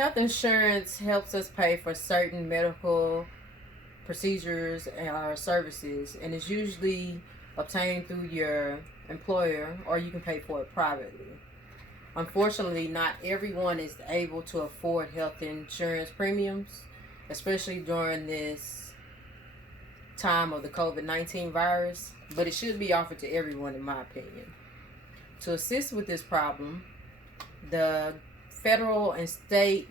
Health insurance helps us pay for certain medical procedures or services, and it's usually obtained through your employer, or you can pay for it privately. Unfortunately, not everyone is able to afford health insurance premiums, especially during this time of the COVID-19 virus, but it should be offered to everyone, in my opinion. To assist with this problem, the federal and state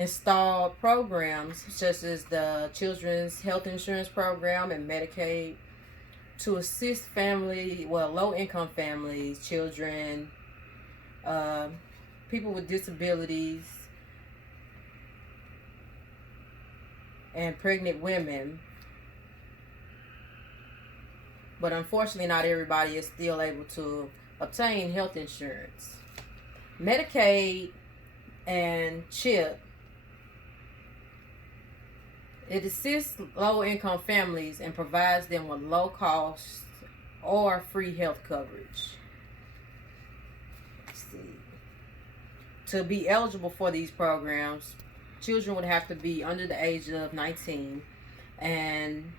installed programs such as the Children's Health Insurance Program and Medicaid to assist low income families, children, people with disabilities, and pregnant women. But unfortunately, not everybody is still able to obtain health insurance. Medicaid and CHIP, it assists low-income families and provides them with low-cost or free health coverage. Let's see. To be eligible for these programs, children would have to be under the age of 19, and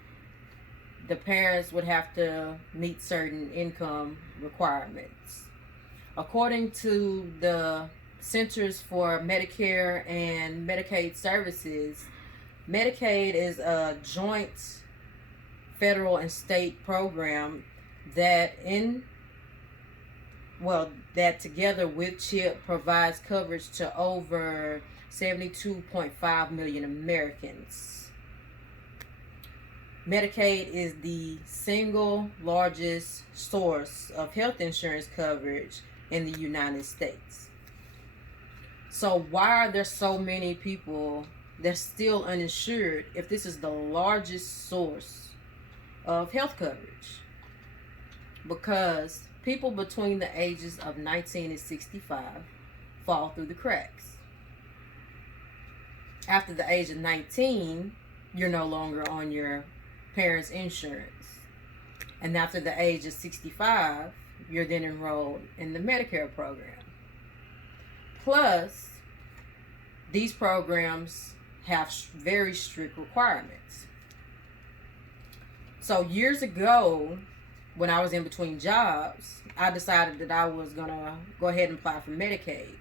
the parents would have to meet certain income requirements. According to the Centers for Medicare and Medicaid Services, Medicaid is a joint federal and state program that together with CHIP provides coverage to over 72.5 million Americans. Medicaid is the single largest source of health insurance coverage in the United States. So why are there so many people that's still uninsured if this is the largest source of health coverage? Because people between the ages of 19 and 65 fall through the cracks. After the age of 19, you're no longer on your parents' insurance. And after the age of 65, you're then enrolled in the Medicare program. Plus, these programs have very strict requirements. So years ago, when I was in between jobs, I decided that I was going to go ahead and apply for Medicaid.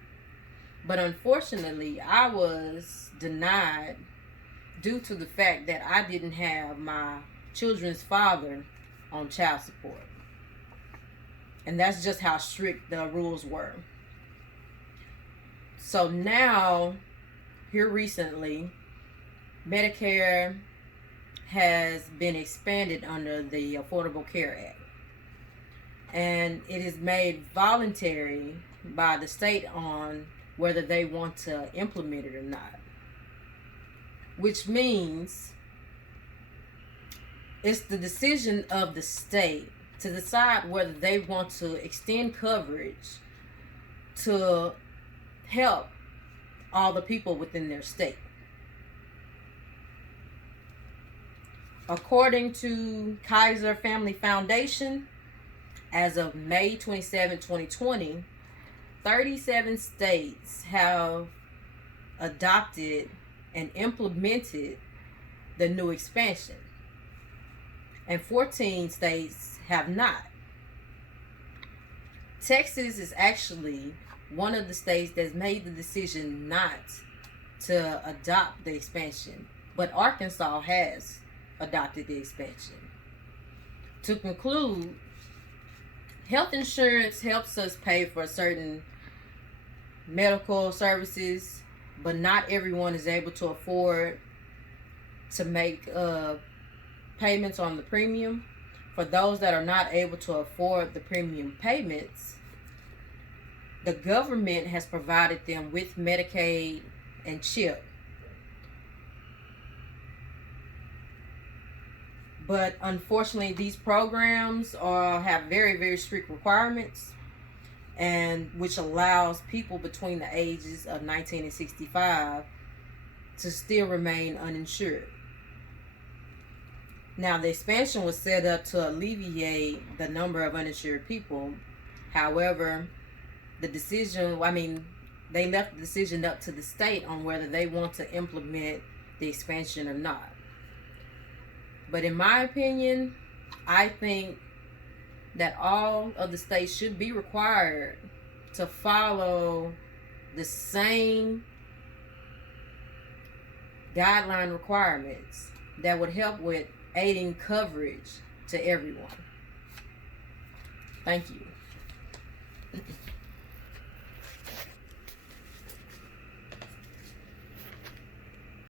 But unfortunately, I was denied due to the fact that I didn't have my children's father on child support. And that's just how strict the rules were. So now, here recently, Medicare has been expanded under the Affordable Care Act. And it is made voluntary by the state on whether they want to implement it or not. Which means it's the decision of the state to decide whether they want to extend coverage to help all the people within their state. According to Kaiser Family Foundation, as of May 27, 2020, 37 states have adopted and implemented the new expansion, and 14 states have not. Texas is actually one of the states that's made the decision not to adopt the expansion, but Arkansas has adopted the expansion. To conclude, health insurance helps us pay for certain medical services, but not everyone is able to afford to make payments on the premium. For those that are not able to afford the premium payments, the government has provided them with Medicaid and CHIP. But unfortunately, these programs have very, very strict requirements, and which allows people between the ages of 19 and 65 to still remain uninsured. Now, the expansion was set up to alleviate the number of uninsured people. However, the decision, they left the decision up to the state on whether they want to implement the expansion or not. But in my opinion, I think that all of the states should be required to follow the same guideline requirements that would help with aiding coverage to everyone. Thank you.